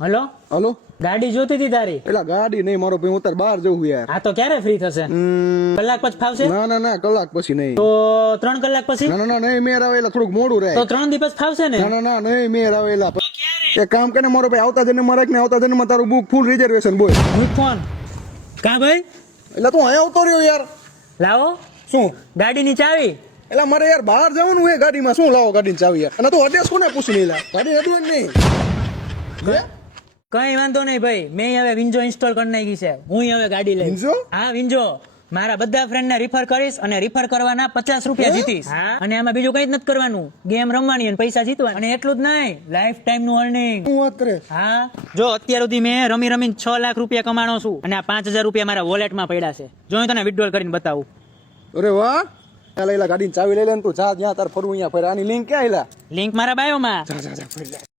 Hello hello ગાડી જોતી હતી તારી એલા ગાડી નહીં મારો ભાઈ, હું તાર બહાર જવું યાર. આ તો ક્યારે ફ્રી થશે? કલાક પછી ફાવશે? ના ના ના કલાક પછી નહીં. તો 3 કલાક પછી? ના ના ના નહીં મેર આવે, એલા થોડુંક મોડું રહે. તો 3 દિવસ ફાવશે ને? ના ના ના નહીં મેર આવે એલા. એક કામ કરે મારો ભાઈ, આવતા જન્મ માં રાખ ને આવતા જન્મ માં તારું બુક ફૂલ રિઝર્વેશન બોલ. હું ફોન કા ભાઈ એટલે તું અહીંયા આવતો રહ્યો યાર. લાવો શું ગાડીની ચાવી. એલા મારે યાર બહાર જવાનું હોય ગાડીમાં, શું લાવો ગાડીની ચાવી યાર? અને તું અડ્રેસ કોને પૂછી નહીં લા? ગાડી અડવું જ નહીં. કઈ વાંધો નહીં ભાઈ, મેં હવે વિન્જો ઇન્સ્ટોલ કરી નાખી છે. હું હવે ગાડી લઈશ. વિન્જો? હા વિન્જો. મારા બધા ફ્રેન્ડ ને રિફર કરીશ અને રિફર કરવાના 50 રૂપિયા જીતીશ. અને આમાં બીજું કઈ જ નથી કરવાનું, ગેમ રમવાની અને પૈસા જીતવાના. અને એટલું જ નહીં, લાઈફ ટાઈમ નું અર્નિંગ. શું વાત કરે? હા જો અત્યાર સુધી મેં રમીને 6 લાખ રૂપિયા કમાણો છું અને આ 5000 રૂપિયા મારા વોલેટમાં પડ્યા છે. જો હું તને વિથડ્રોલ કરીને બતાવું. અરે વાહ, ચાલ એલા ગાડીની ચાવી લઈ લે ને તું જા, જ્યાં તાર ફરવું અહીંયા ફરે. આની લિંક ક્યાં એલા? લિંક મારા બાયોમાં. જા જા જા ફરી લે.